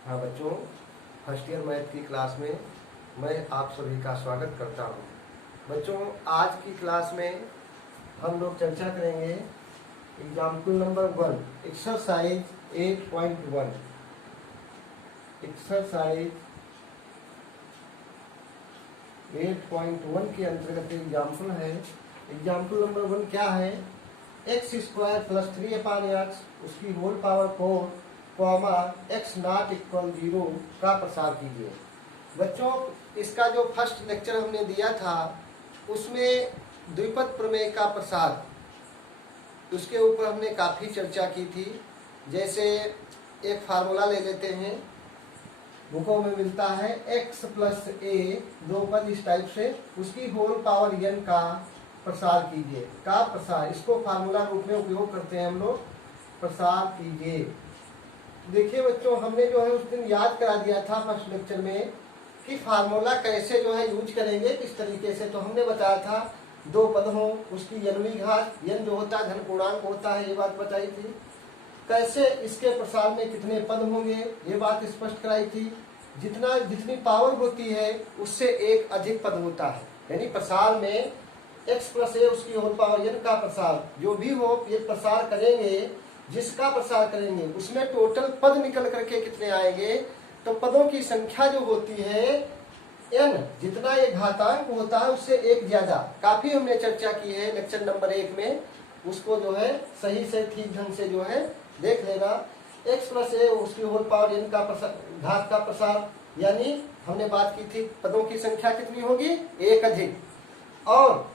हाँ बच्चों, first year math की क्लास में मैं आप सभी का स्वागत करता हूँ। बच्चों, आज की क्लास में हम लोग चर्चा करेंगे एग्जाम्पल नंबर 1 एक्सरसाइज 8.1। एक्सरसाइज 8.1 के अंतर्गत एग्जाम्पल है। एग्जाम्पल नंबर 1 क्या है? एक्स स्क्वायर प्लस 3/x उसकी whole power 4 comma x not equal 0 का प्रसार कीजिए। बच्चों, इसका जो फर्स्ट लेक्चर हमने दिया था उसमें द्विपद प्रमेय का प्रसार, उसके ऊपर हमने काफ़ी चर्चा की थी। जैसे एक फार्मूला ले लेते हैं, बुकों में मिलता है x प्लस a, दो पद इस टाइप से, उसकी होल पावर n का प्रसार कीजिए। का प्रसार, इसको फार्मूला रूप में उपयोग करते हैं हम लोग, प्रसार कीजिए। देखिए बच्चों, हमने जो है उस दिन याद करा दिया था फर्स्ट लेक्चर में कि फार्मूला कैसे जो है यूज करेंगे, किस तरीके से। तो हमने बताया था दो पद हो, उसकी n-वीं घात, n जो होता है धन पूर्णांक होता है, ये बात बताई थी। कैसे इसके प्रसार में कितने पद होंगे, ये बात स्पष्ट कराई थी। जितनी पावर होती है उससे एक अधिक पद होता है, यानी प्रसार में x प्लस a उसकी होल पावर n का प्रसार जो भी हो, ये प्रसार करेंगे, जिसका प्रसार करेंगे उसमें टोटल पद निकल करके कितने आएंगे। तो पदों की संख्या जो होती है n, जितना ये घातांक होता है उससे एक ज्यादा। काफी हमने चर्चा की है लेक्चर नंबर 1 में, उसको जो है सही से ठीक ढंग से जो है देख लेना। x प्लस a उसकी होल पावर n का घात का प्रसार, यानी हमने बात की थी पदों की संख्या कितनी होगी, एक अधिक। और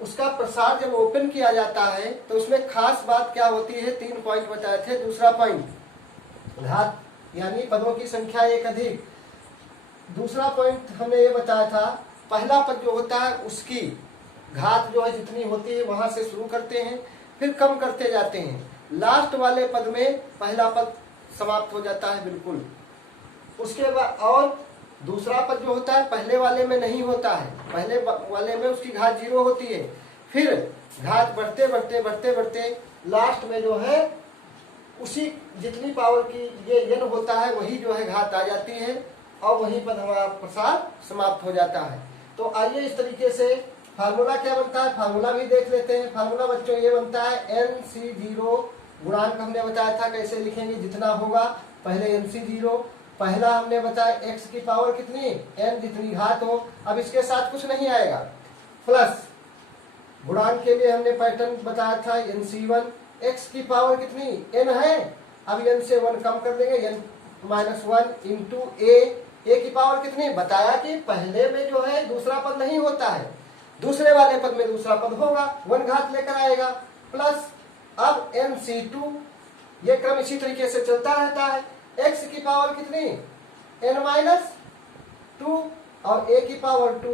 उसका प्रसार जब ओपन किया जाता है तो उसमें खास बात क्या होती है, 3 पॉइंट बताए थे। दूसरा पॉइंट घात, यानी पदों की संख्या एक अधिक। दूसरा पॉइंट हमने ये बताया था, पहला पद जो होता है उसकी घात जो है जितनी होती है वहां से शुरू करते हैं, फिर कम करते जाते हैं। लास्ट वाले पद में पहला पद समाप्त हो जाता है बिल्कुल। उसके बाद और दूसरा पद जो होता है पहले वाले में नहीं होता है, पहले वाले में उसकी घात 0 होती है। फिर घात बढ़ते बढ़ते बढ़ते बढ़ते लास्ट में जो है उसी जितनी पावर की ये n होता है वही जो है घात आ जाती है, और वहीं पर हमारा प्रसार समाप्त हो जाता है। तो आइए इस तरीके से फार्मूला क्या बनता है, फार्मूला भी देख लेते हैं। फार्मूला बच्चों ये बनता है NC0, गुणांक हमने बताया था कैसे लिखेंगे, जितना होगा पहले NC0। पहला हमने बताया x की पावर कितनी, n जितनी घात हो। अब इसके साथ कुछ नहीं आएगा, प्लस गुणांक के लिए हमने पैटर्न बताया था NC1, x की पावर कितनी n है, अब n से 1 कम कर देंगे, n-1 इंटू a की पावर कितनी, बताया कि पहले में जो है दूसरा पद नहीं होता है, दूसरे वाले पद में दूसरा पद होगा, 1 घात लेकर आएगा। प्लस अब NC2, ये क्रम इसी तरीके से चलता रहता है। x की पावर कितनी, n-2 और a की पावर 2,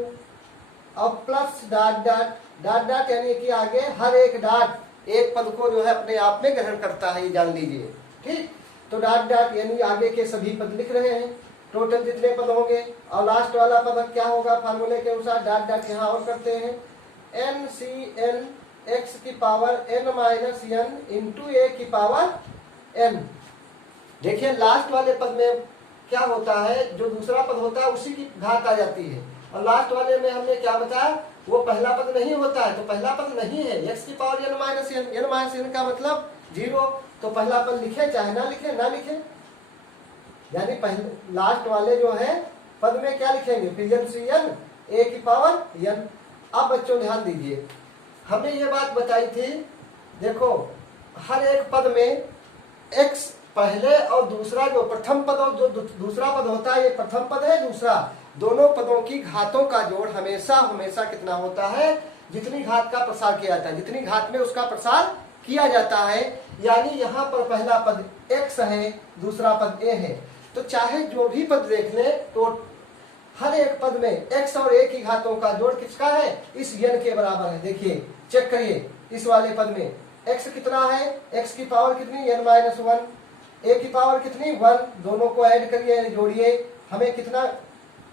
और plus dot dot dot dot, यानी कि आगे हर एक डॉट एक पद को जो है अपने आप में ग्रहण करता है, ये जान लीजिए। ठीक, तो डॉट डॉट यानी आगे के सभी पद लिख रहे हैं, टोटल जितने पद होंगे, और लास्ट वाला पद क्या होगा फार्मूले के अनुसार, डॉट डॉट यहाँ और करते हैं, NCN x की पावर n-n इंटू a की पावर n। देखिए लास्ट वाले पद में क्या होता है, जो दूसरा पद होता है उसी की घात आ जाती है, और लास्ट वाले में हमने क्या बताया, वो पहला पद नहीं होता है। तो पहला पद नहीं है, x की पावर n-n का मतलब 0। तो पहला पद लिखे चाहे ना लिखे, ना लिखे, यानी पहले लास्ट वाले जो है पद में क्या लिखेंगे, फिर NCN a की पावर n। अब बच्चों ध्यान दीजिए, हमने ये बात बताई थी, देखो हर एक पद में x पहले और दूसरा, जो प्रथम पद और जो दूसरा पद होता है, ये प्रथम पद है दूसरा, दोनों पदों की घातों का जोड़ हमेशा हमेशा कितना होता है, जितनी घात का प्रसार किया जाता है, जितनी घात में उसका प्रसार किया जाता है। यानी यहाँ पर पहला पद x है, दूसरा पद a है, तो चाहे जो भी पद देख ले तो हर एक पद में x और a की घातों का जोड़ किसका है, इस n के बराबर है। देखिए चेक करिए, इस वाले पद में x कितना है, x की पावर कितनी n-1, a की पावर कितनी 1, दोनों को ऐड करिए, जोड़िए, हमें कितना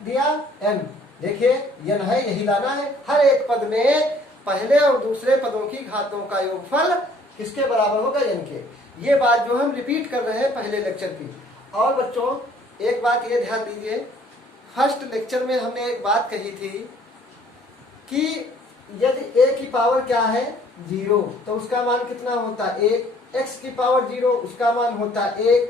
दिया n। देखिए n है, यही लाना है। हर एक पद में पहले और दूसरे पदों की घातों का योगफल किसके बराबर होगा, n के। ये बात जो हम रिपीट कर रहे हैं पहले लेक्चर की। और बच्चों एक बात ये ध्यान दीजिए, फर्स्ट लेक्चर में हमने एक बात कही थी कि यदि a की पावर क्या है 0 तो उसका मान कितना होता है 1, x की पावर 0 उसका मान होता है 1,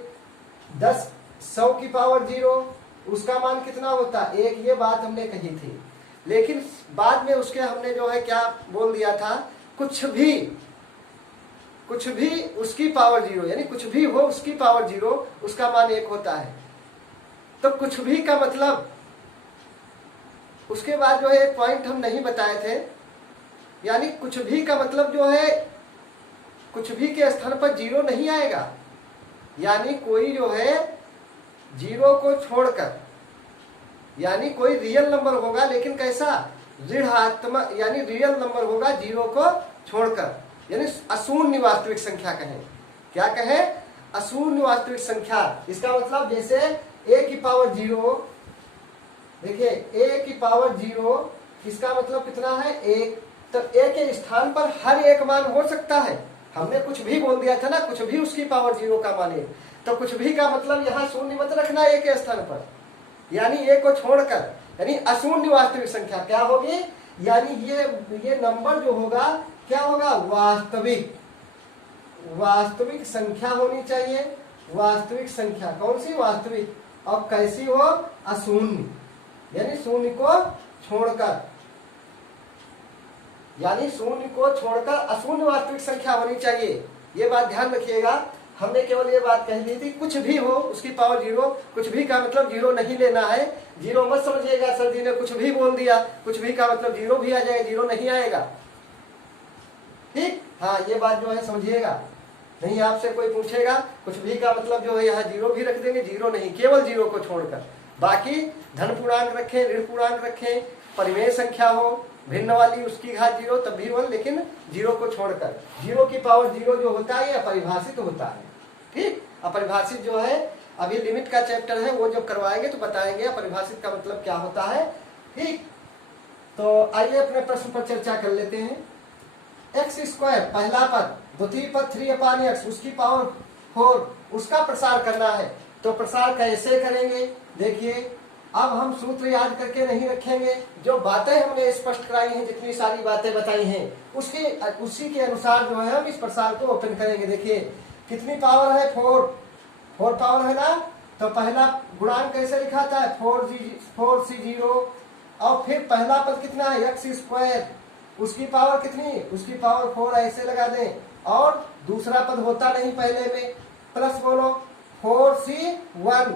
10 100 की पावर 0 उसका मान कितना होता है 1। ये बात हमने कही थी, लेकिन बाद में उसके हमने जो है क्या बोल दिया था, कुछ भी उसकी पावर 0 यानी कुछ भी हो उसकी पावर 0 उसका मान 1 होता है। तो कुछ भी का मतलब, उसके बाद जो है एक पॉइंट हम नहीं बताए थे, यानी कुछ भी का मतलब जो है कुछ भी के स्थान पर 0 नहीं आएगा, यानी कोई जो है 0 को छोड़कर, यानी कोई रियल नंबर होगा, लेकिन कैसा ऋणात्मक, यानी रियल नंबर होगा 0 को छोड़कर, यानी अशून्य वास्तविक संख्या कहें। क्या कहें? अशून्य वास्तविक संख्या। इसका मतलब जैसे a की पावर 0, देखिए a की पावर 0 इसका मतलब कितना है 1, तो a के स्थान पर हर एक मान हो सकता है। हमने कुछ भी बोल दिया था ना, कुछ भी उसकी पावर 0 का मान 1, तो कुछ भी का मतलब यहाँ शून्य मत रखना a के स्थान पर, यानी a को छोड़कर, यानी अशून्य वास्तविक संख्या क्या होगी, यानी ये नंबर जो होगा क्या होगा, वास्तविक संख्या होनी चाहिए। वास्तविक संख्या कौन सी? वास्तविक। अब कैसी हो? अशून्य, यानी शून्य को छोड़कर, यानी शून्य को छोड़कर अशून्य वास्तविक संख्या होनी चाहिए। ये बात ध्यान रखिएगा। हमने केवल ये बात कह दी थी कुछ भी हो उसकी पावर 0, कुछ भी का मतलब 0 नहीं लेना है। 0 मत समझिएगा सर जी ने कुछ भी बोल दिया, कुछ भी का मतलब 0 भी आ जाएगा, 0 नहीं आएगा। ठीक, हाँ ये बात जो है समझिएगा। नहीं आपसे कोई पूछेगा कुछ भी का मतलब जो है यहाँ 0 भी रख देंगे, 0 नहीं, केवल 0 को छोड़कर। बाकी धन पूर्णांक रखें, ऋण पूर्णांक रखें, परिमेय संख्या हो, भिन्न वाली उसकी घात 0 तब भी 1, लेकिन 0 को छोड़कर। 0 की पावर 0 जो होता है ये अपरिभाषित होता है। ठीक, अपरिभाषित जो है अभी लिमिट का चैप्टर है, वो जब करवाएंगे तो बताएंगे अपरिभाषित का मतलब क्या होता है। ठीक, तो आइए अपने प्रश्न पर चर्चा कर लेते हैं। एक्स स्क्वायर पहला पद, द्वितीय पद 3/x उसकी पावर 4 उसका प्रसार करना है, तो प्रसार कैसे करेंगे? देखिए अब हम सूत्र याद करके नहीं रखेंगे, जो बातें हमने स्पष्ट कराई हैं, जितनी सारी बातें बताई हैं उसी के अनुसार जो है हम इस प्रसार को ओपन करेंगे। देखिए कितनी पावर है 4 पावर है ना, तो पहला गुणांक कैसे लिखा था 4c0, और फिर पहला पद कितना है एक्स स्क्वायर उसकी पावर कितनी, उसकी पावर 4 ऐसे लगा दें, और दूसरा पद होता नहीं पहले में, प्लस बोलो 4c1,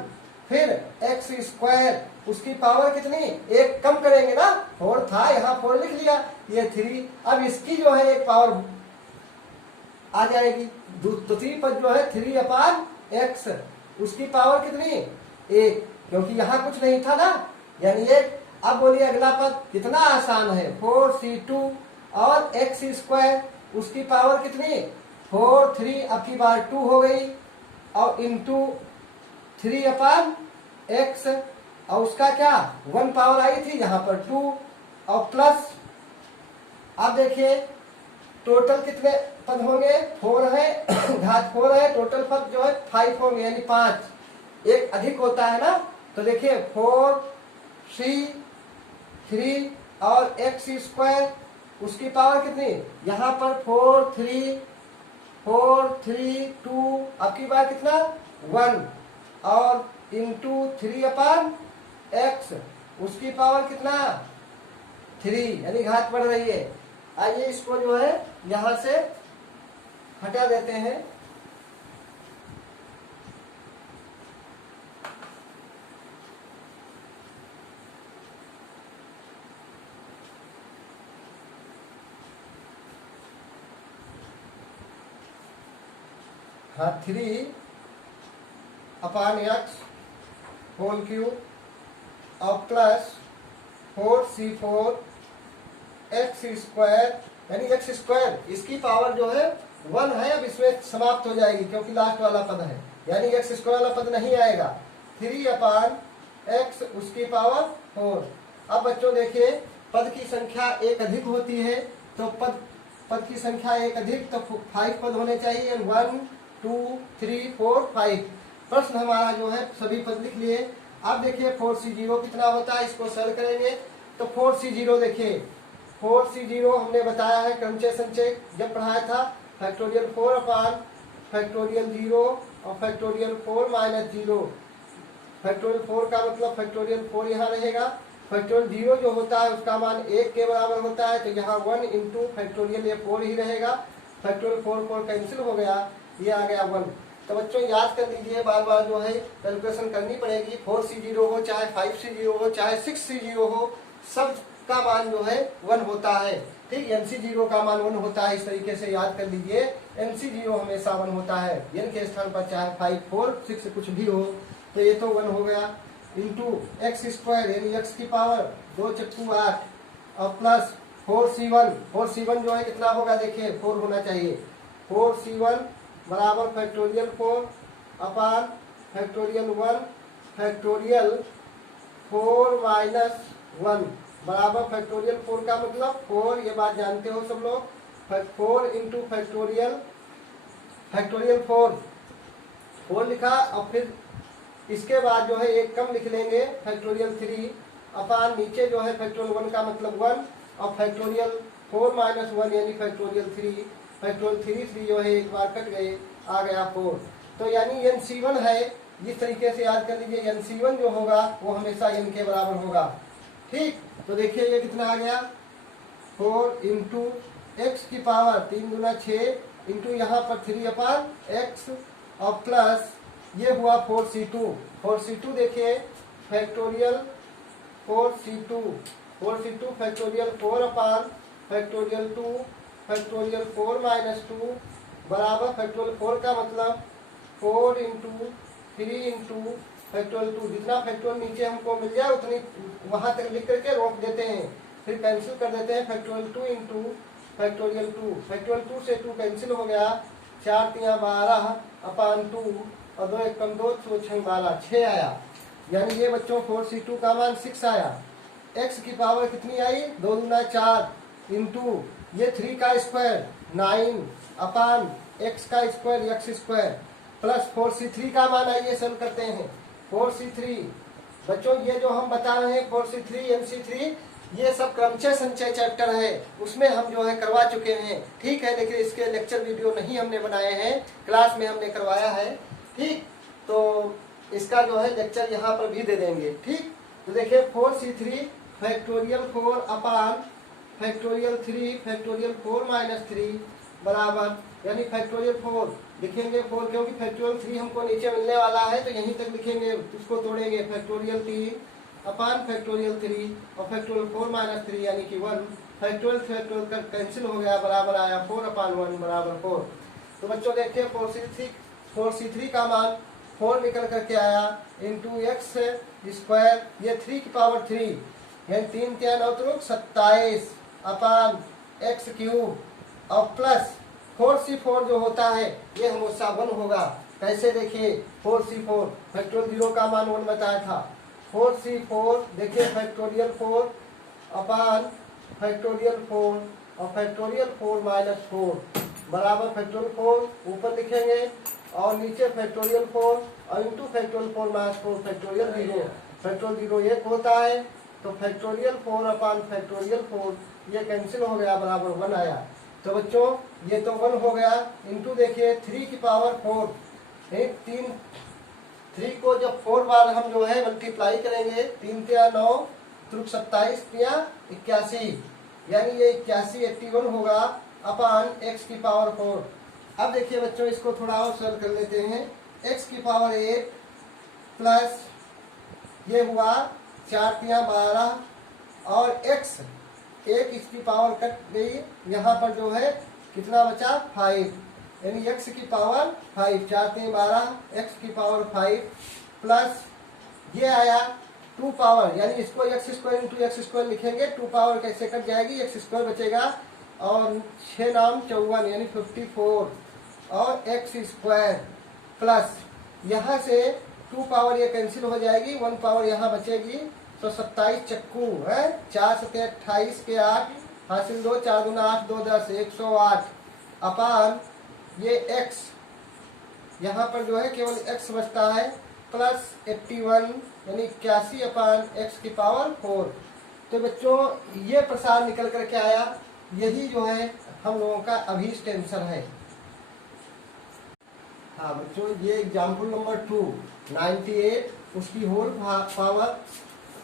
फिर एक्स स्क्वायर उसकी पावर कितनी, एक कम करेंगे ना, 4 था यहाँ 4 लिख लिया, ये 3, अब इसकी जो है एक पावर आ जाएगी, द्वितीय पद जो है 3/x उसकी पावर कितनी 1, क्योंकि यहाँ कुछ नहीं था ना, यानी 1। अब बोलिए अगला पद कितना आसान है 4c2 और एक्स स्क्वायर उसकी पावर कितनी 4, 3 अब की बार 2 हो गई, और इंटू 3/x, और उसका क्या 1 पावर आई थी यहाँ पर 2, और प्लस अब देखिए टोटल कितने पद होंगे 4 है घात 4 है, टोटल पद जो है 5 होंगे, यानी 5, एक अधिक होता है ना, तो देखिए 4c3 और एक्स स्क्वायर उसकी पावर कितनी, यहाँ पर 4, 3, 2, अब की बार कितना 1, और इंटू 3/x उसकी पावर कितना 3, यानी घात बढ़ रही है। आइए इसको जो है यहां से हटा देते हैं। हाँ 3/x होल क्यूब और प्लस 4c4 एक्स स्क्वायर, यानी एक्स स्क्वायर इसकी पावर जो है 1 है, अब इसमें समाप्त हो जाएगी क्योंकि लास्ट वाला पद है, यानी एक्स स्क्वायर वाला पद नहीं आएगा, 3/x उसकी पावर 4। अब बच्चों देखिए पद की संख्या एक अधिक होती है, तो पद की संख्या एक अधिक तो 5 पद होने चाहिए, 1, 2, 3, 4, 5। प्रश्न हमारा जो है सभी पद लिख लिए। अब देखिए 4C0 कितना होता है, इसको सरल करेंगे तो 4C0 देखिए 4C0 हमने बताया है क्रमचय संचय जब पढ़ाया था, फैक्टोरियल 4 अपान फैक्टोरियल 0 और फैक्टोरियल 4 माइनस 0। फैक्टोरियल 4 का मतलब फैक्टोरियल 4 यहाँ रहेगा, फैक्टोरियल 0 जो होता है उसका मान 1 के बराबर होता है, तो यहाँ 1 इंटू फैक्टोरियल ये 4 ही रहेगा। फैक्टोरियल 4 कैंसिल हो गया, ये आ गया 1। तो बच्चों याद कर लीजिए, बार बार जो है कैलकुलेशन करनी पड़ेगी। 4C0 हो चाहे 5C0 हो चाहे 6C0 हो, सब का मान जो है 1 होता है। ठीक, NC0 का मान 1 होता है। इस तरीके से याद कर लीजिए, NC0 हमेशा 1 होता है। n के स्थान पर चाहे 5, 4, 6 कुछ भी हो, तो ये तो 1 हो गया। इंटू एक्स स्क्वायर यानी x की पावर 2 चक्कू 8 और प्लस 4C1। 4C1 जो है कितना होगा देखिए, 4 होना चाहिए। 4C1 बराबर फैक्टोरियल 4 अपान फैक्टोरियल 1 फैक्टोरियल 4 माइनस 1 बराबर फैक्टोरियल 4 का मतलब 4, ये बात जानते हो सब लोग। 4 इंटू फैक्टोरियल 4 लिखा और फिर इसके बाद जो है एक कम लिख लेंगे फैक्टोरियल 3 अपान नीचे जो है फैक्टोरियल 1 का मतलब 1 और फैक्टोरियल 4 माइनस 1 यानी फैक्टोरियल 3। फैक्टोरियल 3 जो है एक बार कट गए, आ गया 4। तो यानी NC1 है, इस तरीके से याद कर लीजिए। NC1 जो होगा वो हमेशा n के बराबर होगा। ठीक, तो देखिए ये कितना आ गया, 4 इंटू एक्स की पावर 3 गुना 6 इंटू यहाँ पर 3 अपान एक्स और प्लस ये हुआ 4C2। 4C2 देखिए फैक्टोरियल 4C2 फैक्टोरियल 4 अपान फैक्टोरियल 2 फैक्टोरियल 4 माइनस 2 बराबर फैक्टोरियल 4 का मतलब 4 इंटू 3 इंटू फैक्टोरियल 2। जितना फैक्टोरियल नीचे हमको मिल जाए उतनी वहां तक लिख करके रोक देते हैं, फिर कैंसिल कर देते हैं। फैक्टोरियल 2 इंटू फैक्टोरियल 2, फैक्टोरियल 2 से 2 कैंसिल हो गया, 4 3 12 अपान 2 और 2 1 कम 2 6 12 6 आया। यानी ये बच्चों 4C2 का मान 6 आया। x की पावर कितनी आई, 2 दूना 4 इंटू ये 3 का स्क्वायर 9 अपान x का square x square plus 4C3 का मान आइए सॉल्व करते हैं। 4C3 बच्चों ये जो हम बता रहे हैं 4C3 NC3 ये सब क्रमचय संचय चैप्टर है, उसमें हम जो है करवा चुके हैं। ठीक है, लेकिन इसके लेक्चर वीडियो नहीं हमने बनाए हैं, क्लास में हमने करवाया है। ठीक, तो इसका जो है लेक्चर यहाँ पर भी दे देंगे। ठीक, तो देखिए 4C3 फैक्टोरियल 4 अपान फैक्टोरियल 3 फैक्टोरियल 4 माइनस 3 बराबर यानी फैक्टोरियल 4 लिखेंगे 4 क्योंकि फैक्टोरियल 3 हमको नीचे मिलने वाला है, तो यहीं तक लिखेंगे, उसको तोड़ेंगे। फैक्टोरियल 3 अपान फैक्टोरियल 3 और फैक्टोरियल 4 माइनस 3 यानी कि 1। फैक्टोरियल का कैंसिल हो गया, बराबर आया 4 अपान 1 बराबर 4। तो बच्चों देखिए 4C3 का मान 4 निकल करके आया इंटू एक्स स्क्वायर ये 3 की पावर 3 यानी 3 3 9 27 अपान एक्स क्यूब और प्लस 4C4 जो होता है ये हमेशा 1 होगा। कैसे देखिए 4C4 फैक्टोरियल 0 का मान 1 बताया था। 4C4 देखिए फैक्टोरियल 4 अपान फैक्टोरियल 4 और फैक्टोरियल 4 माइनस 4 बराबर फैक्टोरियल 4 ऊपर लिखेंगे और नीचे फैक्टोरियल 4 और into factorial 4 minus 4 factorial 0। Factorial 0 1 होता है, तो फैक्टोरियल 4 अपान फैक्टोरियल 4 ये कैंसिल हो गया, बराबर 1 आया। तो बच्चों ये तो 1 हो गया इंटू देखिए 3 की पावर 4 3 को जब 4 बार हम जो है मल्टीप्लाई करेंगे 3 3 9 27 81 यानी ये 81 81 होगा अपान x की पावर 4। अब देखिए बच्चों इसको थोड़ा और सरल कर लेते हैं। x की पावर 8 प्लस ये हुआ 4 3 12 और x एक इसकी पावर कट गई, यहाँ पर जो है कितना बचा 5 यानी x की पावर 5 4 3 12 x की पावर 5 प्लस ये आया 2 पावर यानी इसको x square into x square लिखेंगे। 2 पावर कैसे कट जाएगी, x स्क्वायर बचेगा और 6 नाम 54 यानी 54 और एक्स स्क्वायर प्लस यहाँ से 2 पावर ये कैंसिल हो जाएगी, 1 पावर यहाँ बचेगी, तो 27 चक्कू है 4 7 28 के 8 हासिल 2 4 दूना 8 2 10 108 अपान ये x यहाँ पर जो है केवल x बचता है प्लस 81 यानी 81/x⁴। तो बच्चों ये प्रसार निकल करके आया, यही जो है हम लोगों का अभीष्ट आंसर है। हाँ बच्चों, ये एग्जाम्पल नंबर 2 98 उसकी होल पावर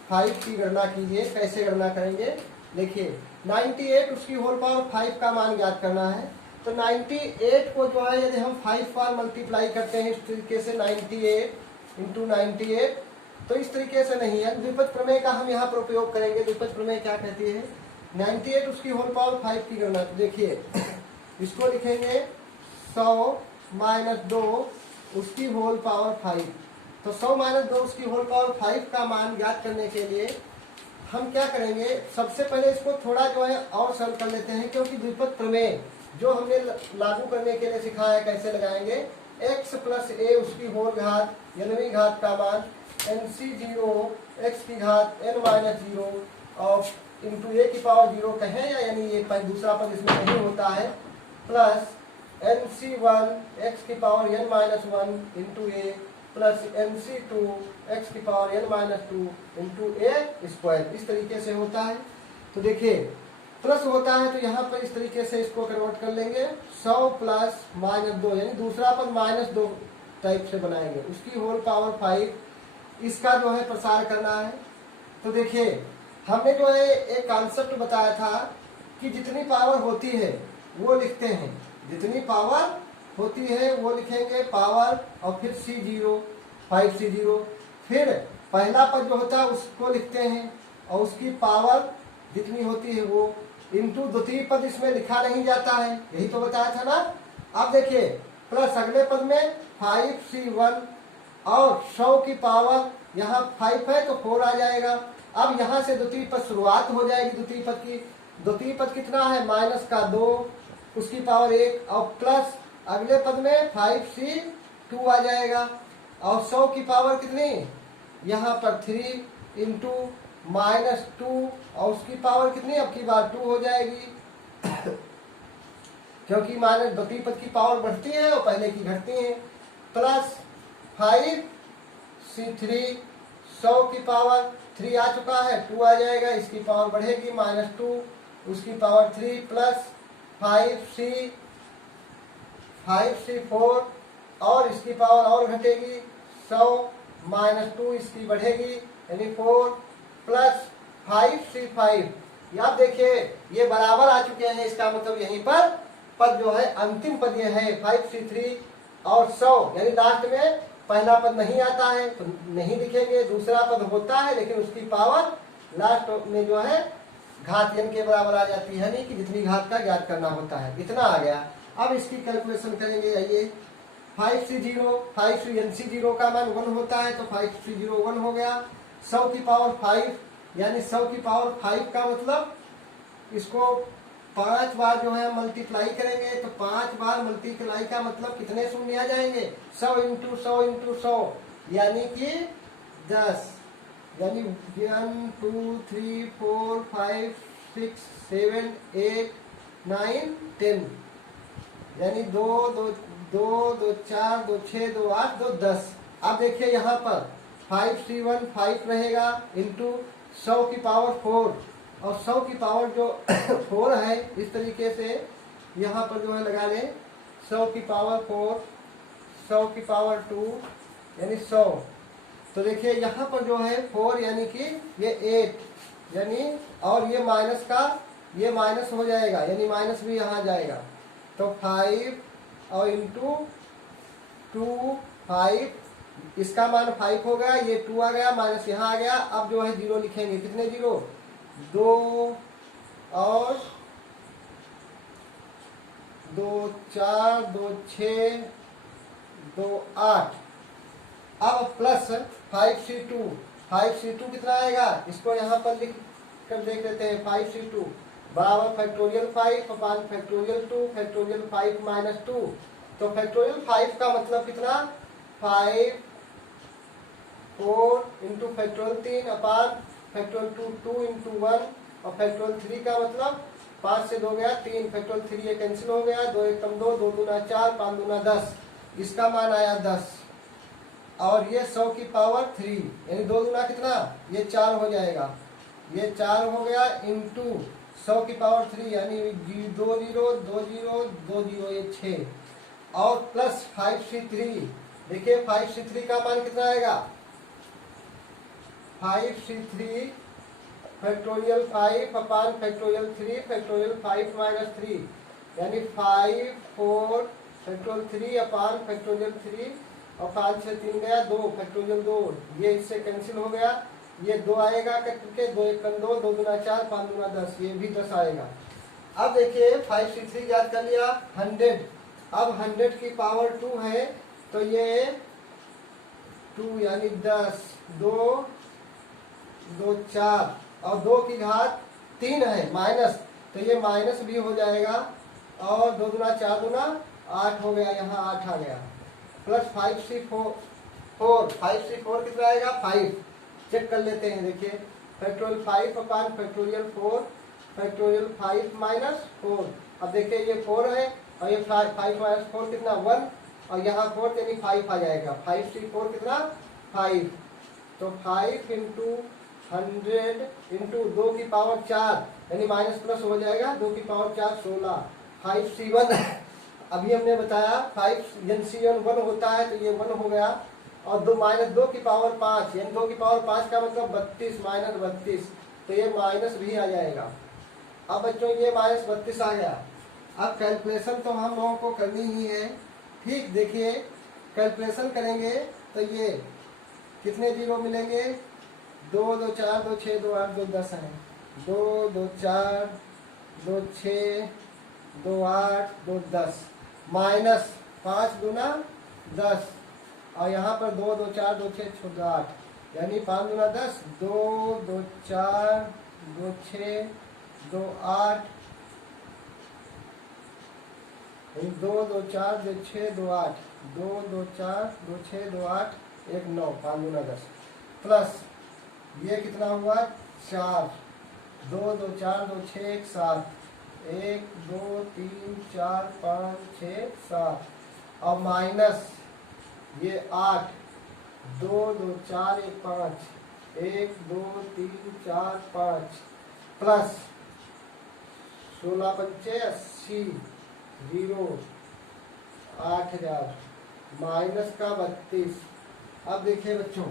5 की गणना कीजिए। कैसे गणना करेंगे, देखिए 98 उसकी होल पावर 5 का मान ज्ञात करना है। तो 98 को जो है यदि हम 5 बार मल्टीप्लाई करते हैं इस तरीके से 98 इंटू 98, तो इस तरीके से नहीं है, द्विपद प्रमेय का हम यहाँ पर उपयोग करेंगे। द्विपद प्रमेय क्या कहती है, 98 उसकी होल पावर 5 की गणना। तो देखिए इसको लिखेंगे 100 माइनस 2 उसकी होल पावर 5। तो 100 माइनस 2 उसकी होल पावर 5 का मान ज्ञात करने के लिए हम क्या करेंगे, सबसे पहले इसको थोड़ा जो है और सरल कर लेते हैं, क्योंकि द्विपद प्रमेय जो हमने लागू करने के लिए सिखाया कैसे लगाएंगे, x प्लस a उसकी होल घात nवीं घात का मान nc0 x की घात n माइनस 0 और इंटू a की पावर 0 कहें या, यानी ये दूसरा पद इसमें नहीं होता है, प्लस nc1 x की power n minus 1 into a plus nc2 x की power n minus 2 into a square. इस तरीके से होता है। तो देखिए प्लस होता है तो यहाँ पर इस तरीके से इसको कन्वर्ट कर लेंगे, 100 प्लस माइनस 2 यानी दूसरा पद माइनस 2 टाइप से बनाएंगे, उसकी होल पावर 5 इसका जो है प्रसार करना है। तो देखिए हमने जो है एक कॉन्सेप्ट बताया था कि जितनी पावर होती है वो लिखते हैं, जितनी पावर होती है वो लिखेंगे पावर और फिर C0 5C0, फिर पहला पद जो होता है उसको लिखते हैं और उसकी पावर जितनी होती है वो इंटू द्वितीय पद इसमें लिखा नहीं जाता है, यही तो बताया था ना। अब देखिए प्लस अगले पद में 5C1 और 100 की पावर यहाँ 5 है तो 4 आ जाएगा। अब यहाँ से द्वितीय पद शुरुआत हो जाएगी द्वितीय पद की। द्वितीय पद कितना है, माइनस का 2 उसकी पावर 1 और प्लस अगले पद में 5C2 आ जाएगा और 100 की पावर कितनी, यहाँ पर 3 इंटू माइनस 2 और उसकी पावर कितनी, अब की बार 2 हो जाएगी क्योंकि माइनस द्वितीय पद की पावर बढ़ती है और पहले की घटती है, प्लस 5C3 100 की पावर 3 आ चुका है 2 आ जाएगा, इसकी पावर बढ़ेगी माइनस 2 उसकी पावर 3 प्लस 5C4 और इसकी पावर और घटेगी 100 माइनस 2 इसकी बढ़ेगी यानी 4 प्लस 5C5। या देखिए ये बराबर आ चुके हैं, इसका मतलब यहीं पर पद जो है अंतिम पद ये है 5C3 और 100 यानी लास्ट में पहला पद नहीं आता है तो नहीं लिखेंगे, दूसरा पद होता है लेकिन उसकी पावर लास्ट में जो है घात n के बराबर आ जाती है, नहीं कि जितनी घात का ज्ञात करना होता है, इतना आ गया। अब इसकी कैलकुलेशन करेंगे, आइए 5C0 का मान 1 होता है तो 5C0 1 हो गया, 100 की पावर 5 यानी 100 की पावर 5 का मतलब इसको 5 बार जो है मल्टीप्लाई करेंगे तो 5 बार मल्टीप्लाई का मतलब कितने शून्य आ जाएंगे, 100 इंटू 100 इंटू 100 यानी कि 10, यानी 1 2 3 4 5 6 7 8 9 10 यानी 2 2 2 2 4 2 6 2 8 2 10। अब देखिए यहाँ पर 5C1 5 रहेगा इंटू 100 की पावर 4 और 100 की पावर जो 4 है इस तरीके से यहाँ पर जो है लगा लें 100 की पावर 4 100 की पावर 2 यानी 100। तो देखिए यहाँ पर जो है 4 यानी कि ये 8 यानी और ये माइनस का ये माइनस हो जाएगा यानी माइनस भी यहाँ जाएगा तो 5 और इंटू 2 5 इसका मान 5 हो गया, ये 2 आ गया माइनस यहाँ आ गया। अब जो है 0 लिखेंगे, कितने 0, 2 और 2 4 2 6 2 8। अब प्लस 5C2 कितना आएगा, इसको यहाँ पर लिख कर देख लेते हैं। 5C2 बराबर फैक्टोरियल 5 अपान फैक्टोरियल 2 फैक्टोरियल 5 माइनस 2। तो फैक्टोरियल 5 का मतलब कितना, 5 4 इंटू फैक्टोरियल 3 अपान फैक्टोरियल 2 इंटू 1 और फैक्टोरियल 3 का मतलब 5 से 2 गया 3 फैक्टोरियल 3 ये कैंसिल हो गया, 2 एक कम 2 2 दूना 4 5 दूना 10 इसका मान आया 10 और ये 100 की पावर 3 यानी 2 गुना कितना, ये 4 हो जाएगा, ये 4 हो गया इंटू 100 की पावर 3 यानी 2 जीरो 2 जीरो 2 जीरो ये 6 और प्लस 5C3। देखिए 5C3 का मान कितना आएगा, 5C3 फैक्टोरियल 5 अपान फैक्टोरियल 3 फैक्टोरियल 5 माइनस 3 यानी 5 4 फैक्टोरियल 3 अपान फैक्टोरियल 3 और 5 से 3 गया 2 फैक्टोरियल 2, ये इससे कैंसिल हो गया, ये 2 आएगा करके 2 1 2 2 गुना 4 5 गुना 10, ये भी 10 आएगा। अब देखिए 5C3 याद कर लिया 100, अब 100 की पावर 2 है तो ये 2 यानी 10 2 2 4 और 2 की घात 3 है माइनस, तो ये माइनस भी हो जाएगा और 2 गुना 4 गुना 8 हो गया, यहाँ 8 आ गया प्लस 5C4 कितना आएगा 5, चेक कर लेते हैं। देखिए फैक्टोरियल 5 अपान फैक्टोरियल 4 फैक्टोरियल 5 माइनस 4, अब देखिए ये 4 है और ये 5 माइनस 4 कितना 1 और यहाँ 4 यानी 5 आ जाएगा, 5C4 कितना 5, तो 5 इंटू 100 इंटू 2 की पावर 4 यानी माइनस प्लस हो जाएगा 2 की पावर 4 16, 5C1 अभी हमने बताया 5 एनसीएन 1 होता है तो ये 1 हो गया और 2 माइनस 2 की पावर 5 यानी 2 की पावर 5 का मतलब 32 माइनस 32, तो ये माइनस भी आ जाएगा। अब बच्चों ये माइनस 32 आ गया, अब कैलकुलेशन तो हम लोगों को करनी ही है, ठीक। देखिए कैलकुलेशन करेंगे तो ये कितने जीरो मिलेंगे, 2 2 4 2 6 2 8 2 10 है, 2 2 4 2 6 2 8 2 10 माइनस 5 गुना 10 और यहाँ पर 2 2 4 2 6 6 8 यानी 5 गुना 10 2 2 4 2 6 2 8 2 2 4 2 6 2 8 2 2 4 2 6 2 8 1 9 5 गुना 10 प्लस ये कितना हुआ 4 2 2 4 2 6 1 7 1 2 3 4 5 6 7 और माइनस ये 8 2 2 4 1 5 1 2 3 4 5 प्लस 16 पंचे 80 0 8000 माइनस का 32। अब देखिए बच्चों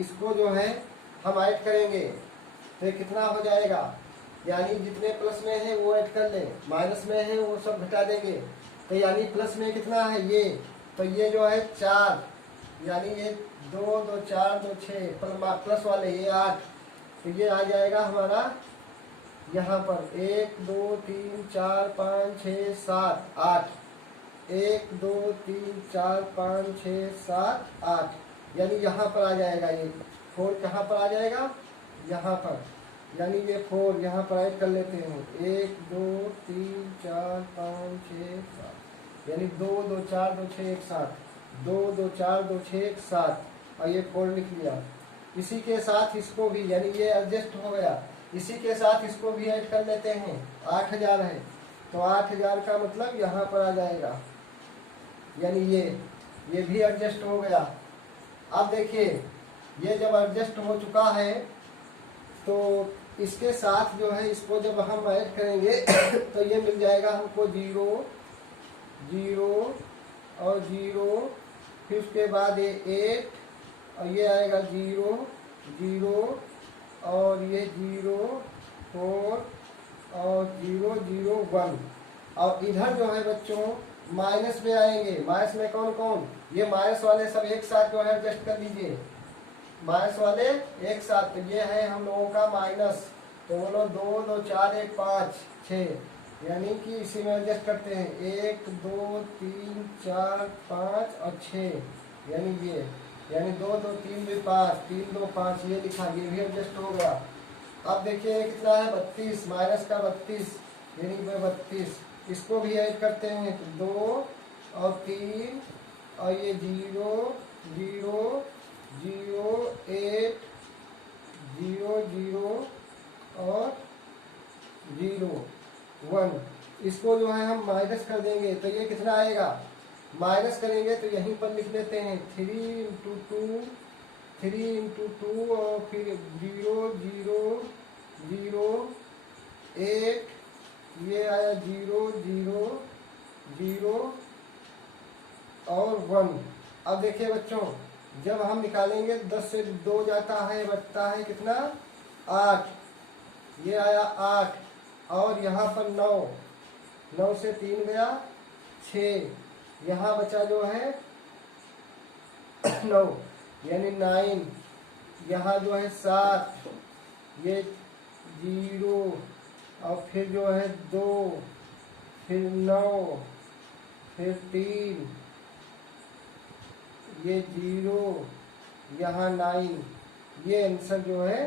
इसको जो है हम ऐड करेंगे तो ये कितना हो जाएगा, यानी जितने प्लस में है वो ऐड कर ले, माइनस में है वो सब घटा देंगे, तो यानी प्लस में कितना है ये, तो ये जो है 4 यानी ये 2 2 4 2 6 प्लस वाले ये 8, तो ये आ जाएगा हमारा यहाँ पर 1 2 3 4 5 6 7 8 1 2 3 4 5 6 7 8 यानी यहाँ पर आ जाएगा ये 4 कहाँ पर आ जाएगा, यहाँ पर, यानी ये 4 यहाँ पर ऐड कर लेते हैं 1 2 3 4 5 6 7 यानी 2 2 4 2 6 1 7 2 2 4 2 6 1 7 और ये 4 लिख लिया। इसी के साथ इसको भी यानी ये एडजस्ट हो गया, इसी के साथ इसको भी ऐड कर लेते हैं 8000 है तो 8000 का मतलब यहाँ पर आ जाएगा, यानी ये भी एडजस्ट हो गया। अब देखिए ये जब एडजस्ट हो चुका है तो इसके साथ जो है इसको जब हम ऐड करेंगे तो ये मिल जाएगा हमको 0 0 और 0, फिर उसके बाद ये 8 और ये आएगा 0 0 और ये 0 4 और 0 0 1 और इधर जो है बच्चों माइनस में आएंगे, माइनस में कौन कौन, ये माइनस वाले सब एक साथ जो है एडजस्ट कर लीजिए, माइनस वाले एक साथ, तो ये है हम लोगों का माइनस, तो बोलो 2 2 4 1 5 6 यानी कि इसी में एडजस्ट करते हैं 1 2 3 4 5 और 6 यानी ये, यानी 2 2 3 2 5 3 2 5 ये लिखा, ये भी एडजस्ट हो गया। अब देखिए कितना है 32 माइनस का 32 यानी 32, इसको भी ऐड करते हैं तो 2 और 3 और ये 0 0 0 8 0 0 और 0 1, इसको जो है हम माइनस कर देंगे तो ये कितना आएगा माइनस करेंगे तो यहीं पर लिख लेते हैं 3 × 2 और फिर 0 0 0 8, ये आया 0 0 0 और 1। अब देखिए बच्चों, जब हम निकालेंगे 10 से 2 जाता है, बचता है कितना 8, ये आया 8 और यहाँ पर 9, 9 से 3 गया 6, यहाँ बचा जो है 9 यानी 9, यहाँ जो है 7, ये 0 और फिर जो है 2, फिर 9, फिर 3, ये 0, यहाँ 9, ये आंसर जो है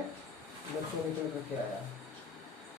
बच्चों निकल करके आया।